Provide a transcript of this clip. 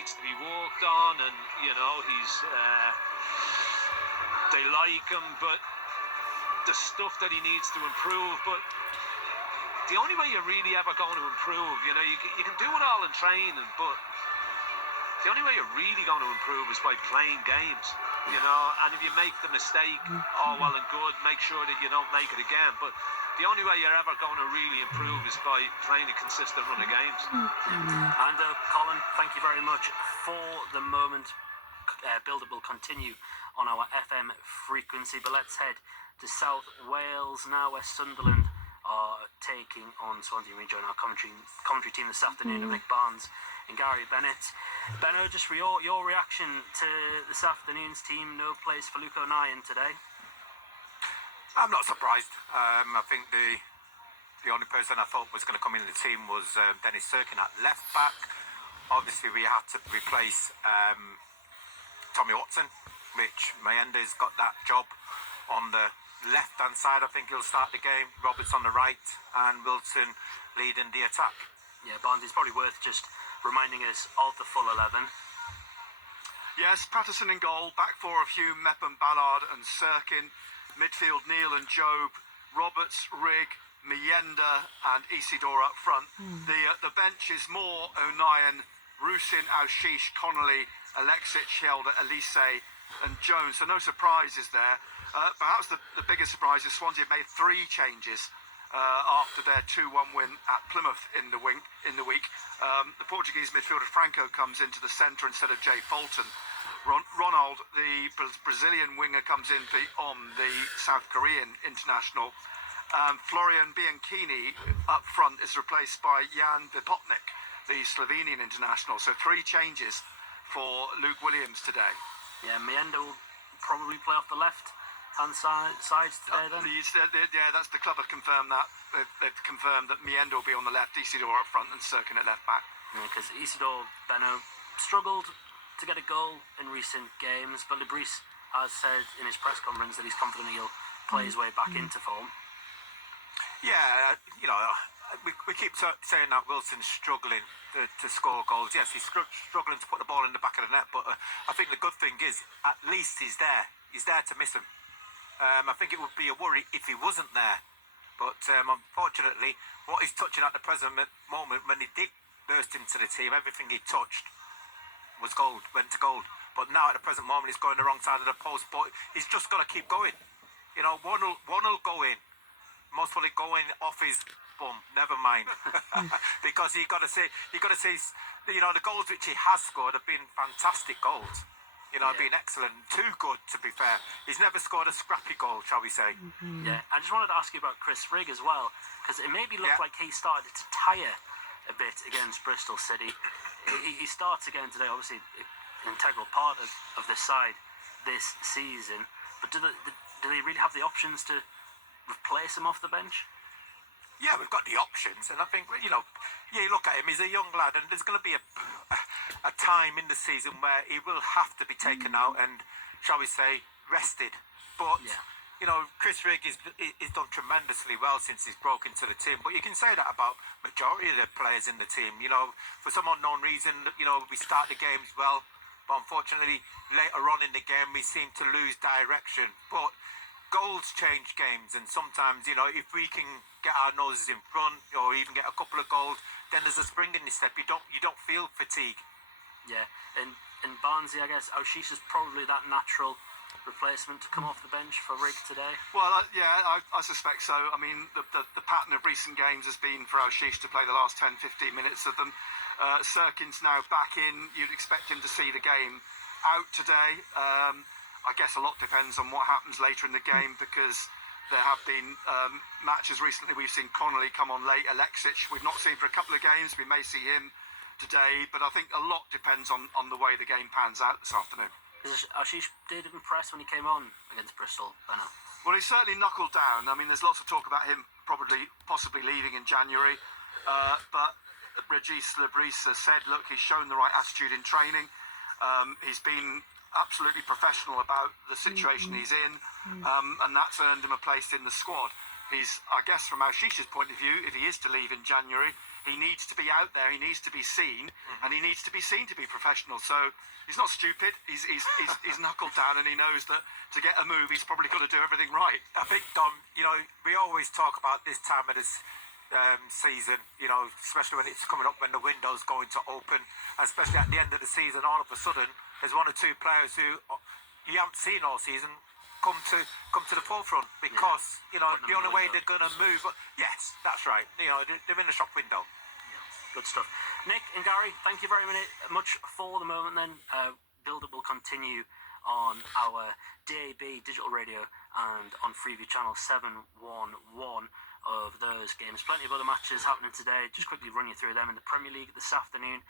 needs to be worked on, and he's they like him, but the stuff that he needs to improve. But the only way you're really ever going to improve, you can do it all in training, but the only way you're really going to improve is by playing games, and if you make the mistake, all well and good, make sure that you don't make it again. But the only way you're ever going to really improve is by playing a consistent run of games. And Colin, thank you very much for the moment. Build-up will continue on our FM frequency, but let's head to South Wales now, where Sunderland are taking on Swansea. We join our commentary team this afternoon of Nick Barnes and Gary Bennett. Benno, just for your reaction to this afternoon's team. No place for Luke O'Nien today. I'm not surprised. I think the only person I thought was going to come in the team was Dennis Serkin at left back. Obviously, we had to replace Tommy Watson, which Mayenda's got that job on the left-hand side. I think he'll start the game. Roberts on the right, and Wilson leading the attack. Yeah, Barnes, it's probably worth just reminding us of the full 11. Yes, Patterson in goal, back four of Hume, Mepham, Ballard and Serkin. Midfield, Neil and Job, Roberts, Rigg, Mayenda and Isidore up front. The bench is Moore, O'Nien, Rusin, Aushish, Connolly, Alexic, Helder, Elise and Jones. So no surprises there. Perhaps the biggest surprise is Swansea made 3 changes after their 2-1 win at Plymouth in the week. The Portuguese midfielder Franco comes into the centre instead of Jay Fulton. Ronald, the Brazilian winger, comes in on the South Korean international. Florian Bianchini up front is replaced by Jan Vipotnik, the Slovenian international. So 3 changes for Luke Williams today. Yeah, Mayenda will probably play off the left-hand sides today then? Yeah, that's the club have confirmed that. They've confirmed that Mayenda will be on the left, Isidore up front and Serkin at left back. Yeah, because Isidore, Benno, struggled to get a goal in recent games, but Lebris has said in his press conference that he's confident he'll play his way back into form. Yeah, we keep saying that Wilson's struggling to score goals. Yes, he's struggling to put the ball in the back of the net, but I think the good thing is at least he's there. He's there to miss him. I think it would be a worry if he wasn't there. But unfortunately, what he's touching at the present moment, when he did burst into the team, everything he touched was gold, went to gold. But now at the present moment, he's going the wrong side of the post. But he's just got to keep going. One will go in. Most probably going off his bum. Never mind, because you got to say, the goals which he has scored have been fantastic goals. Been excellent, too good to be fair. He's never scored a scrappy goal, shall we say? Yeah, I just wanted to ask you about Chris Rigg as well, because it made me look like he started to tire a bit against Bristol City. He starts again today, obviously an integral part of this side this season. But do they really have the options to replace him off the bench? Yeah, we've got the options, and I think you look at him. He's a young lad, and there's going to be a time in the season where he will have to be taken out and, shall we say, rested. But Chris Rigg is done tremendously well since he's broken into the team. But you can say that about majority of the players in the team. For some unknown reason, we start the games well, but unfortunately later on in the game we seem to lose direction. But goals change games, and sometimes if we can get our noses in front or even get a couple of goals, then there's a spring in your step. You don't feel fatigue. Yeah, and Barnsley, I guess Aushish is probably that natural replacement to come off the bench for Rigg today. Well, I suspect so. I mean, the pattern of recent games has been for Aushish to play the last 10-15 minutes of them. Serkin's now back in. You'd expect him to see the game out today. I guess a lot depends on what happens later in the game, because there have been matches recently. We've seen Connolly come on late. Alexic, we've not seen for a couple of games. We may see him today, but I think a lot depends on the way the game pans out this afternoon. Aushish did impress when he came on against Bristol, Benno. Well, he certainly knuckled down. I mean, there's lots of talk about him possibly leaving in January, but Regis Lebris has said, look, he's shown the right attitude in training. He's been absolutely professional about the situation he's in, and that's earned him a place in the squad. He's, I guess, from Aushish's point of view, if he is to leave in January, He needs to be out there. He needs to be seen, and he needs to be seen to be professional. So he's not stupid. He's knuckled down, and he knows that to get a move, he's probably got to do everything right. I think, Dom, we always talk about this time of this season, especially when it's coming up, when the window's going to open, and especially at the end of the season, all of a sudden, there's one or two players who you haven't seen all season come to the forefront because, the only way they're going to move. But yes, that's right. They're in the shop window. Good stuff. Nick and Gary, thank you very much for the moment then. Build-up will continue on our DAB digital radio and on Freeview channel 711 of those games. Plenty of other matches happening today. Just quickly run you through them in the Premier League this afternoon.